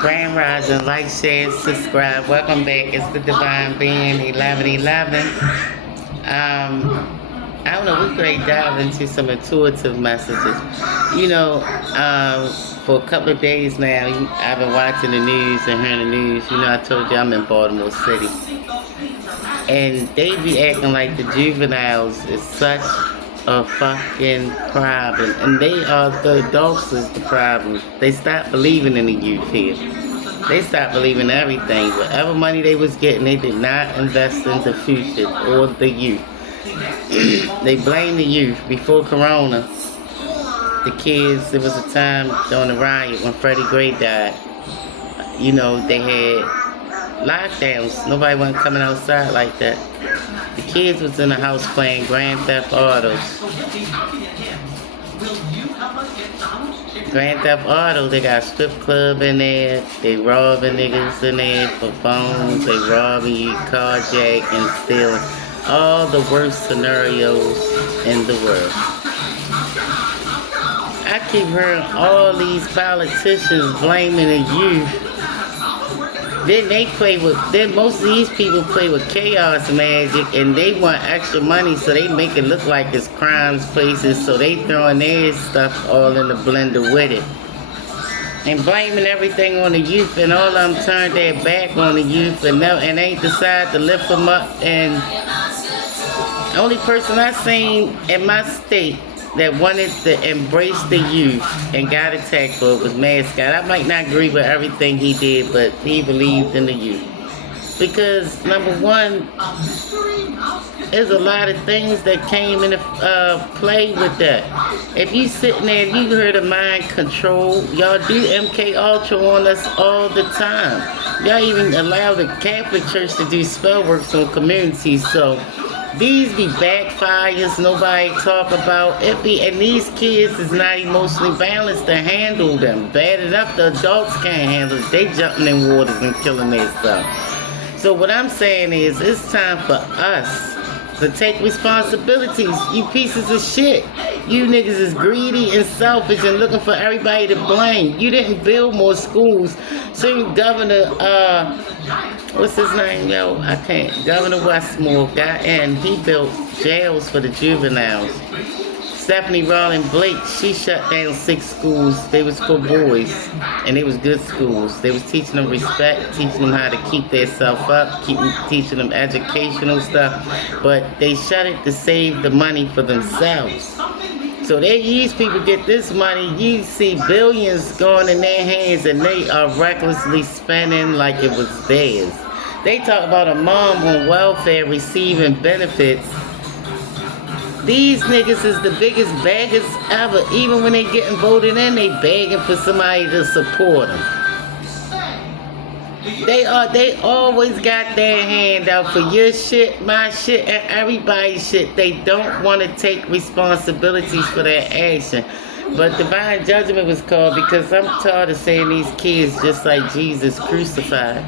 Grand Rising, like, share, subscribe. Welcome back. It's the Divine Being 1111. I don't know, we could dive into some intuitive messages. You know, for a couple of days now, I've been watching the news and hearing the news. You know, I told you I'm in Baltimore City. And they be acting like the juveniles is such a fucking problem. And they are the adults is the problem. They stopped believing in the youth here. They stopped believing everything. Whatever money they was getting, they did not invest in the future or the youth. They blame the youth. Before Corona, the kids, there was a time during the riot when Freddie Gray died. You know, they had lockdowns. Nobody wasn't coming outside like that. The kids was in the house playing Grand Theft Autos. Grand Theft Auto, they got a strip club in there. They robbing niggas in there for phones. They robbing you, carjack and stealing. All the worst scenarios in the world. I keep hearing all these politicians blaming the youth. Then most of these people play with chaos magic and they want extra money, so they make it look like it's crimes places, so they throwing their stuff all in the blender with it. And blaming everything on the youth, and all of them turned their back on the youth and ain't decided to lift them up. And the only person I seen in my state that wanted to embrace the youth and got attacked for it was Mascot. I might not agree with everything he did, but he believed in the youth. Because, number one, there's a lot of things that came into play with that. If you sitting there and you heard of mind control, y'all do MK Ultra on us all the time. Y'all even allow the Catholic Church to do spell works on communities, so these be backfires nobody talk about. And these kids is not emotionally balanced to handle them. Bad enough the adults can't handle it. They jumping in waters and killing their stuff. So what I'm saying is, it's time for us to take responsibilities. You pieces of shit. You niggas is greedy and selfish and looking for everybody to blame. You didn't build more schools. So Governor, what's his name, yo? I can't. Governor Westmore got in. He built jails for the juveniles. Stephanie Rawlings Blake, she shut down 6 schools. They was for boys, and they was good schools. They was teaching them respect, teaching them how to keep themselves up, teaching them educational stuff. But they shut it to save the money for themselves. So these people get this money. You see billions going in their hands, and they are recklessly spending like it was theirs. They talk about a mom on welfare receiving benefits. These niggas is the biggest beggars ever. Even when they getting voted in, they begging for somebody to support them. They always got their hand out for your shit, my shit, and everybody's shit. They don't want to take responsibilities for their action. But divine judgment was called because I'm tired of saying these kids just like Jesus crucified.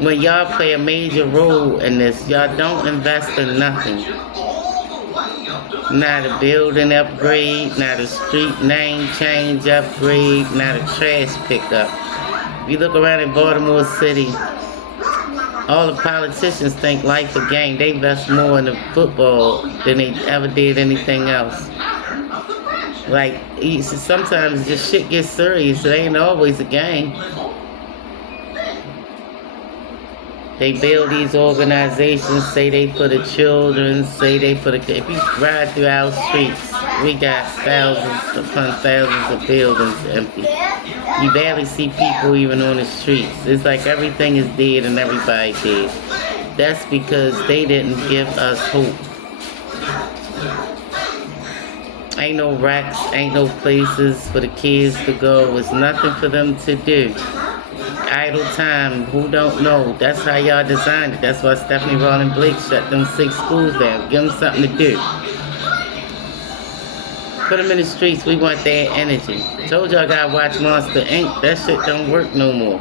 When y'all play a major role in this, y'all don't invest in nothing. Not a building upgrade, not a street name change upgrade, not a trash pickup. If you look around in Baltimore City, all the politicians think life a game. They invest more in the football than they ever did anything else. Like, sometimes just shit gets serious. It ain't always a game. They build these organizations, say they for the children, say they for the... If you ride through our streets, we got thousands upon thousands of buildings empty. You barely see people even on the streets. It's like everything is dead and everybody dead. That's because they didn't give us hope. Ain't no racks, ain't no places for the kids to go. It's nothing for them to do. Idle time, who don't know? That's how y'all designed it. That's why Stephanie Rawlings Blake shut them 6 schools down. Give them something to do. Put them in the streets. We want their energy. Told y'all gotta watch Monster Inc. That shit don't work no more.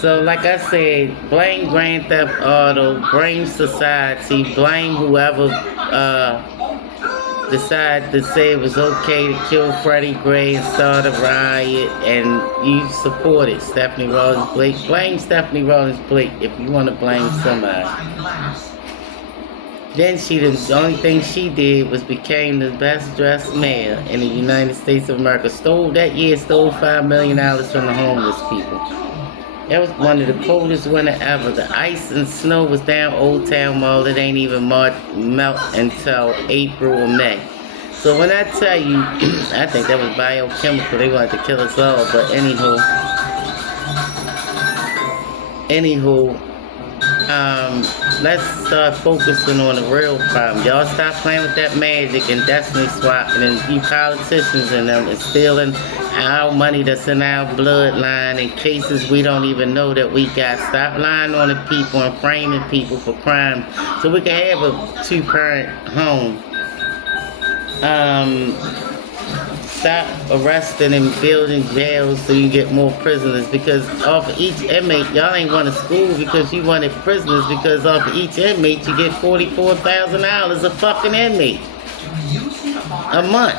So like I said, blame Grand Theft Auto, blame society, blame whoever decided to say it was okay to kill Freddie Gray and start a riot, and you supported Stephanie Rawlings Blake. Blame Stephanie Rawlings Blake if you want to blame somebody. Then the only thing she did was became the best dressed mayor in the United States of America. That year stole $5 million from the homeless people. That was one of the coldest winter ever. The ice and snow was down Old Town Mall. It ain't even melt until April or May. So when I tell you, I think that was biochemical. They wanted to kill us all. But anywho, let's start focusing on the real problem. Y'all stop playing with that magic and destiny swapping, and you politicians and them and stealing our money that's in our bloodline in cases we don't even know that we got. Stop lying on the people and framing people for crime so we can have a two-parent home. Stop arresting and building jails so you get more prisoners, because off of each inmate, y'all ain't want to school because you wanted prisoners, because off of each inmate you get $44,000 a fucking inmate a month.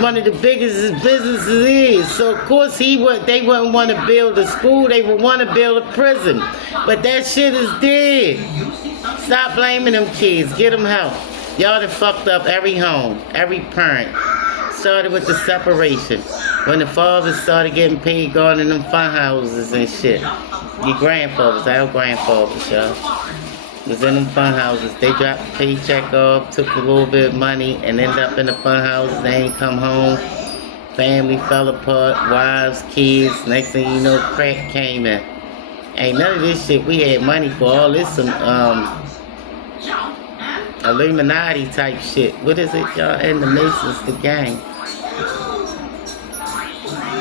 One of the biggest businesses is. So of course they wouldn't want to build a school, they would want to build a prison. But that shit is dead. Stop blaming them kids, get them help. Y'all done fucked up every home, every parent. Started with the separation. When the fathers started getting paid going in them fun houses and shit. Your grandfathers, our grandfathers, y'all, was in them fun houses. They dropped the paycheck off, took a little bit of money, and ended up in the fun houses. They ain't come home. Family fell apart, wives, kids. Next thing you know, crack came in. Ain't none of this shit we had money for. All this Illuminati type shit. What is it, y'all? And the Masons, the gang.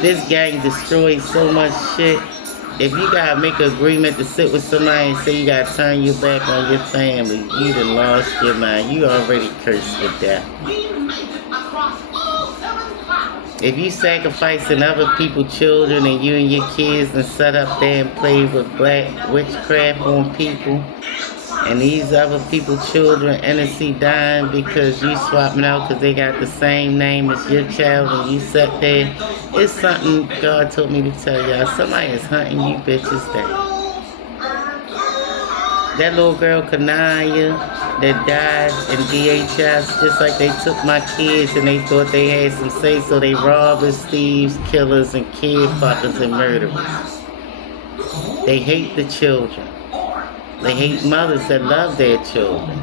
This gang destroys so much shit. If you gotta make an agreement to sit with somebody and say you gotta turn your back on your family, you done lost your mind. You already cursed with that. If you sacrificing other people's children and you and your kids and set up there and play with black witchcraft on people, and these other people's children innocently dying because you swapping out because they got the same name as your child and you sat there, it's something God told me to tell y'all. Somebody is hunting you bitches down. That little girl Kanaya that died in DHS, just like they took my kids and they thought they had some say, so they robbers, thieves, killers, and kid fuckers and murderers. They hate the children. They hate mothers that love their children.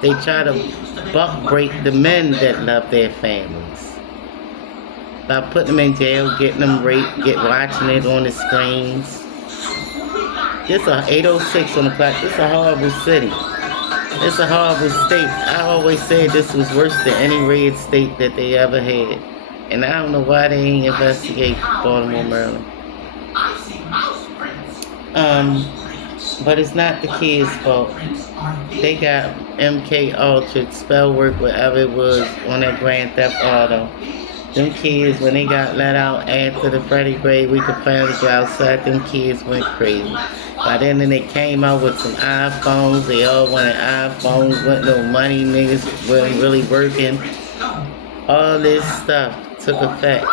They try to buck break the men that love their families. By putting them in jail, getting them raped, watching it on the screens. This is 8:06 on the clock. This is a horrible city. It's a horrible state. I always said this was worse than any red state that they ever had. And I don't know why they ain't investigate Baltimore, Maryland. But it's not the kids' fault. They got MK Ultra, spell work, whatever it was, on that Grand Theft Auto. Them kids, when they got let out after the Freddie Gray, we could finally go outside, them kids went crazy. By then they came out with some iPhones. They all wanted iPhones, wasn't no money, niggas wasn't really working. All this stuff took effect.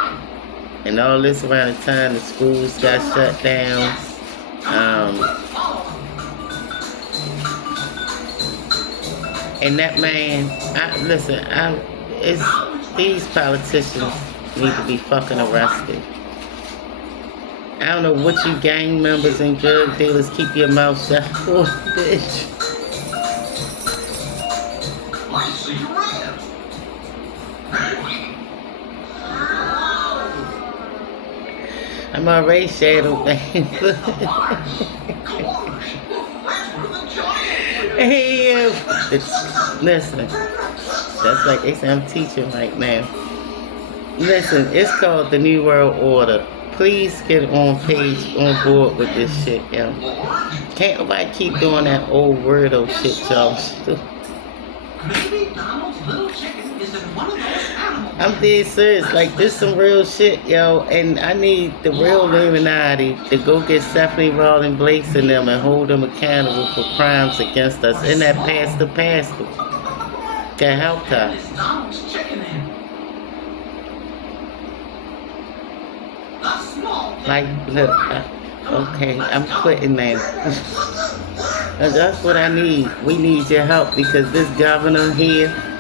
And all this around the time the schools got shut down. And that man, these politicians need to be fucking arrested. I don't know what you gang members and drug dealers keep your mouth shut for, bitch. I'm already shadow banned. Hey, listen, that's like they say I'm teaching right now. Listen, it's called the New World Order. Please get on board with this shit, yo. Can't nobody keep doing that old weirdo shit, y'all. I'm dead serious. Like, this some real shit, yo. And I need the real Illuminati to go get Stephanie Rawlings Blakes and them and hold them accountable for crimes against us. And that pastor can help her. Like, look, okay, I'm quitting now. That's what I need. We need your help because this governor here,